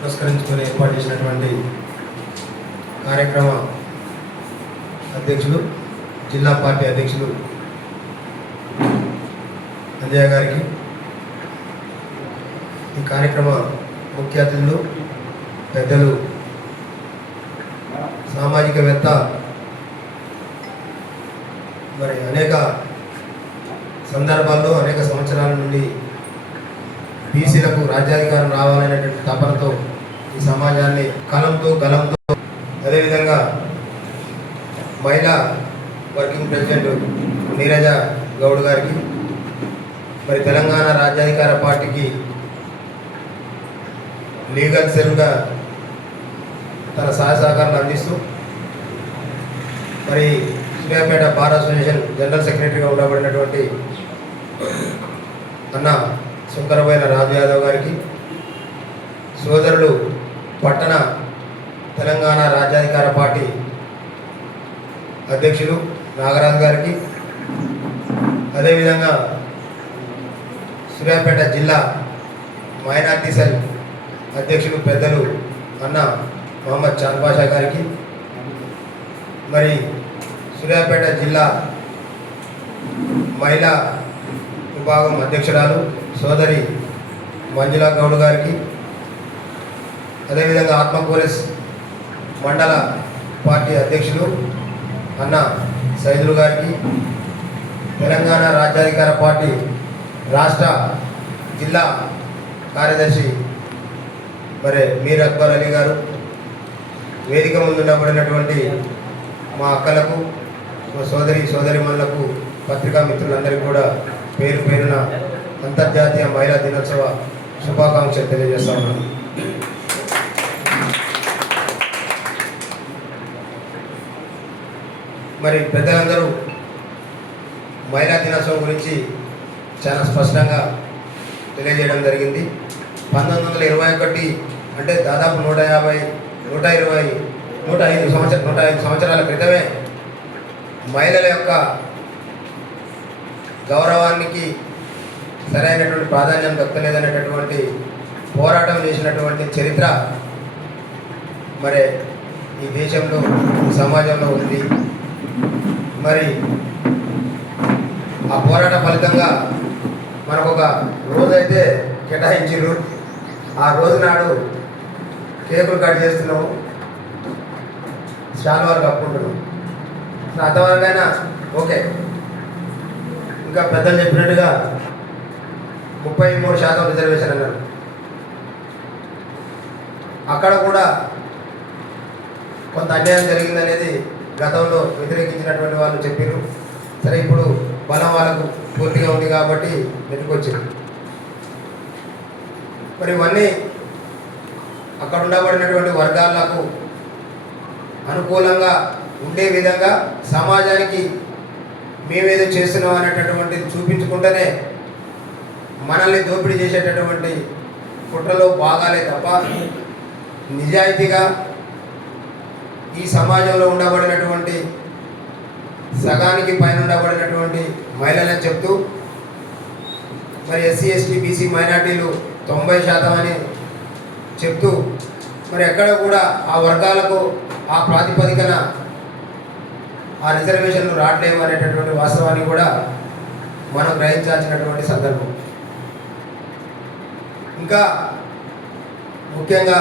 పురస్కరించుకొని ఏర్పాటు చేసినటువంటి కార్యక్రమ అధ్యక్షులు జిల్లా పార్టీ అధ్యక్షులు అంజయ్య గారికి, ఈ కార్యక్రమ ముఖ్య అతిథులు పెద్దలు సామాజికవేత్త, మరి అనేక సందర్భాల్లో అనేక సంవత్సరాల నుండి బీసీలకు రాజ్యాధికారం రావాలనేటువంటి తపనతో ఈ సమాజాన్ని కలంతో గలంతో, అదేవిధంగా మహిళా వర్కింగ్ ప్రెసిడెంట్ నీరజ గౌడ్ గారికి, మరి తెలంగాణ రాజ్యాధికార పార్టీకి లీగల్ సెల్గా తన సహాయ సహకారాలు అందిస్తూ, మరి సూర్యాపేట బార్ అసోసియేషన్ జనరల్ సెక్రటరీగా ఉండబడినటువంటి అన్న శంకరబోయిన రాజు యాదవ్ గారికి, సోదరులు పట్టణ తెలంగాణ రాజ్యాధికార పార్టీ అధ్యక్షులు నాగరాజు గారికి, అదేవిధంగా సూర్యాపేట జిల్లా మైనార్టీ సెల్ అధ్యక్షులు పెద్దలు అన్న మహమ్మద్ చాంద్ బాషా గారికి, మరి సూర్యాపేట జిల్లా మహిళా విభాగం అధ్యక్షురాలు సోదరి మంజులా గౌడ్ గారికి, అదేవిధంగా ఆత్మ పోలీస్ మండల పార్టీ అధ్యక్షులు అన్న సైదులు గారికి, తెలంగాణ రాజ్యాధికార పార్టీ రాష్ట్ర జిల్లా కార్యదర్శి మరి మీర్ అక్బర్ అలీ గారు, వేదిక ముందు ఉండబడినటువంటి మా అక్కలకు, మా సోదరిమణులకు, పత్రికా మిత్రులందరికీ కూడా పేరు పేరున అంతర్జాతీయ మహిళా దినోత్సవ శుభాకాంక్షలు తెలియజేస్తా ఉన్నాను. మరి పెద్దలందరూ మహిళా దినోత్సవం గురించి చాలా స్పష్టంగా తెలియజేయడం జరిగింది. 1921 అంటే దాదాపు 105 సంవత్సరాల క్రితమే మహిళల యొక్క గౌరవానికి సరైనటువంటి ప్రాధాన్యం దక్కలేదనేటటువంటి పోరాటం చేసినటువంటి చరిత్ర మరి ఈ దేశంలో, ఈ సమాజంలో ఉంది. మరి ఆ పోరాట ఫలితంగా మనకు ఒక రోజైతే కేటాయించారు. ఆ రోజు నాడు కేకులు కట్ చేస్తున్నాము, శాలువాలు కప్పుకుంటున్నాం. అంతవరకైనా ఓకే. ఇంకా పెద్దలు చెప్పినట్టుగా 33% రిజర్వేషన్ అన్నారు. అక్కడ కూడా కొంత అన్యాయం జరిగిందనేది గతంలో వ్యతిరేకించినటువంటి వాళ్ళు చెప్పారు. సరే, ఇప్పుడు బలం వాళ్ళకు పూర్తిగా ఉంది కాబట్టి నెట్టుకొచ్చింది. మరి ఇవన్నీ అక్కడ ఉండబడినటువంటి వర్గాలకు అనుకూలంగా ఉండే విధంగా సమాజానికి మేమేదో చేస్తున్నాం అనేటటువంటిది చూపించుకుంటేనే మనల్ని దోపిడీ చేసేటటువంటి కుట్రలో భాగాలే తప్ప నిజాయితీగా ఈ సమాజంలో ఉండబడినటువంటి సగానికి పైన ఉండబడినటువంటి మహిళలని చెప్తూ, మరి ఎస్సీ ఎస్టీ బీసీ మైనార్టీలు 90% అని చెప్తూ, మరి ఎక్కడ కూడా ఆ వర్గాలకు ఆ ప్రాతిపదికన ఆ రిజర్వేషన్లు రావట్లేవు అనేటటువంటి వాస్తవాన్ని కూడా మనం గ్రహించాల్సినటువంటి సందర్భం. ఇంకా ముఖ్యంగా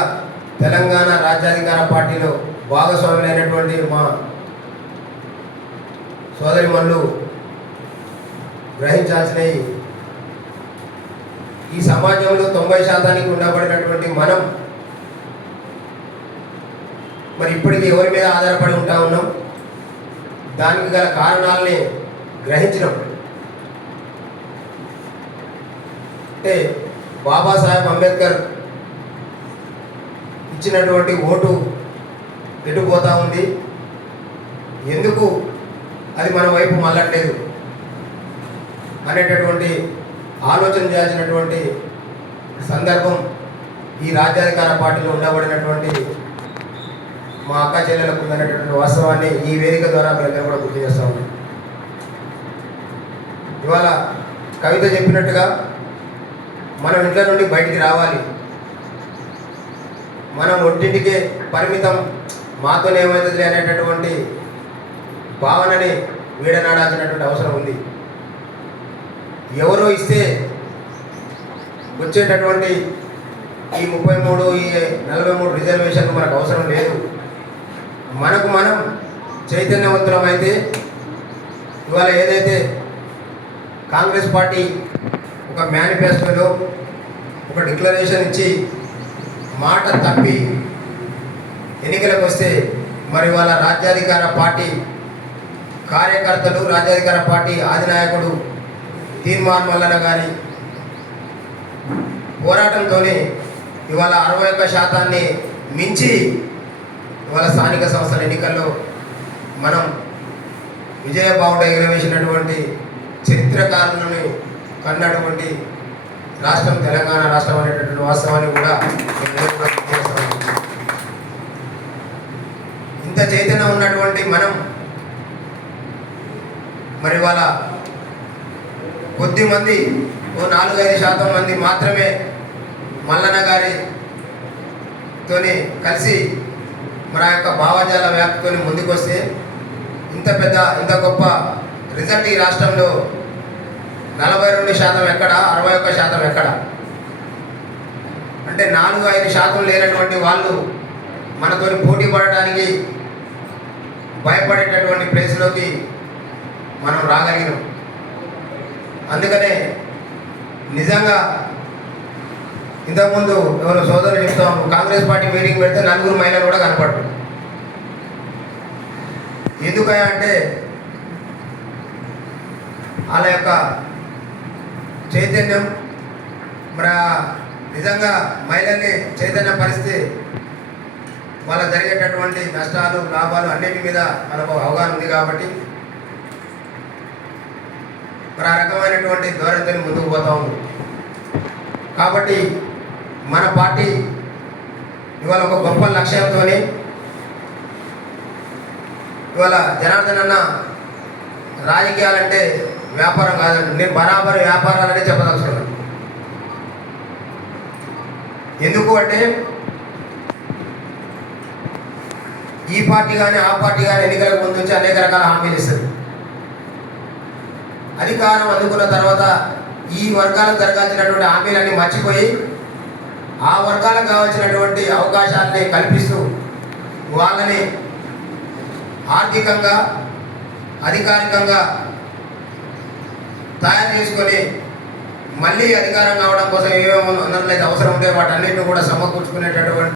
తెలంగాణ రాజ్యాధికార పార్టీలో భాగస్వాములైనటువంటి మా సోదరిమణులు గ్రహించాల్సినవి, ఈ సమాజంలో 90% ఉండబడినటువంటి మనం మరి ఇప్పటికీ ఎవరి మీద ఆధారపడి ఉంటా ఉన్నాం. దానికి గల కారణాలని గ్రహించినాం. అంటే బాబాసాహెబ్ అంబేద్కర్ ఇచ్చినటువంటి ఓటు ఎటుపోతూ ఉంది, ఎందుకు అది మన వైపు మళ్ళట్లేదు అనేటటువంటి ఆలోచన చేయాల్సినటువంటి సందర్భం ఈ రాజ్యాధికార పార్టీలో ఉండబడినటువంటి మా అక్క చెల్లెలకు ఉందనేటటువంటి వాస్తవాన్ని ఈ వేదిక ద్వారా మీ అందరూ కూడా గుర్తు చేస్తూ ఉన్నాం. ఇవాళ కవిత చెప్పినట్టుగా మనం ఇంట్లో నుండి బయటికి రావాలి. మనం ఒంటింటికే పరిమితం, మాతోనే ఏమవుతుంది అనేటటువంటి భావనని వీడనాడాల్సినటువంటి అవసరం ఉంది. ఎవరో ఇస్తే వచ్చేటటువంటి ఈ 33 ఈ 43 రిజర్వేషన్లు మనకు అవసరం లేదు. మనకు మనం చైతన్యవంతులమైతే ఇవాళ ఏదైతే కాంగ్రెస్ పార్టీ ఒక మేనిఫెస్టోలో ఒక డిక్లరేషన్ ఇచ్చి మాట తప్పి ఎన్నికలకు వస్తే మరి వాళ్ళ రాజ్యాధికార పార్టీ కార్యకర్తలు, రాజ్యాధికార పార్టీ అధినాయకుడు తీర్మాన్ మల్లన్న గారి పోరాటంతోనే ఇవాళ 61% మించి ఇవాళ స్థానిక సంస్థల ఎన్నికల్లో మనం విజయబావుట ఎగరవేసినటువంటి చరిత్రకారులను కన్నటువంటి రాష్ట్రం తెలంగాణ రాష్ట్రం అనేటటువంటి వాస్తవాన్ని కూడా ఇంత చైతన్యం ఉన్నటువంటి మనం మరి వాళ్ళ కొద్ది మంది 4-5% మంది మాత్రమే మల్లన్న గారితోని కలిసి మన యొక్క భావజాల వ్యాప్తితో ముందుకు వస్తే ఇంత గొప్ప రిజల్ట్ ఈ రాష్ట్రంలో 42% ఎక్కడ, 61% ఎక్కడ అంటే 4-5% లేనటువంటి వాళ్ళు మనతో పోటీ పడటానికి భయపడేటటువంటి ప్లేస్లోకి మనం రాగలిగినాం. అందుకనే నిజంగా ఇంతకుముందు ఎవరో సోదరులు చెప్తాం, కాంగ్రెస్ పార్టీ మీటింగ్ పెడితే 4 మహిళలు కూడా కనపడరు. ఎందుకయ్యా అంటే వాళ్ళ యొక్క చైతన్యం మరి నిజంగా మహిళల్ని చైతన్య పరిస్థితి వాళ్ళ జరిగేటటువంటి నష్టాలు, లాభాలు అన్నిటి మీద మనకు అవగాహన ఉంది కాబట్టి మరి ఆ రకమైనటువంటి ధోరణితో ముందుకు పోతా ఉంది. కాబట్టి మన పార్టీ ఇవాళ ఒక గొప్ప లక్ష్యంతో ఇవాళ జనార్దన్ అన్న రాజకీయాలంటే వ్యాపారం కాదండి, నేను బరాబర్ వ్యాపారాలనే చెప్పదలుచుకున్నాను. ఎందుకు అంటే ఈ పార్టీ కానీ ఆ పార్టీ కానీ ఎన్నికలకు ముందు నుంచి అనేక రకాల హామీలు ఇస్తుంది. అధికారం అందుకున్న తర్వాత ఈ వర్గాలకు జరగాల్సినటువంటి హామీలన్నీ మర్చిపోయి ఆ వర్గాలకు కావాల్సినటువంటి అవకాశాలని కల్పిస్తూ వాళ్ళని ఆర్థికంగా, అధికారికంగా తయారు చేసుకొని మళ్ళీ అధికారం కావడం కోసం ఏమేమో అన్నట్లయితే అవసరం ఉంటే వాటన్నిటిని కూడా సమకూర్చుకునేటటువంటి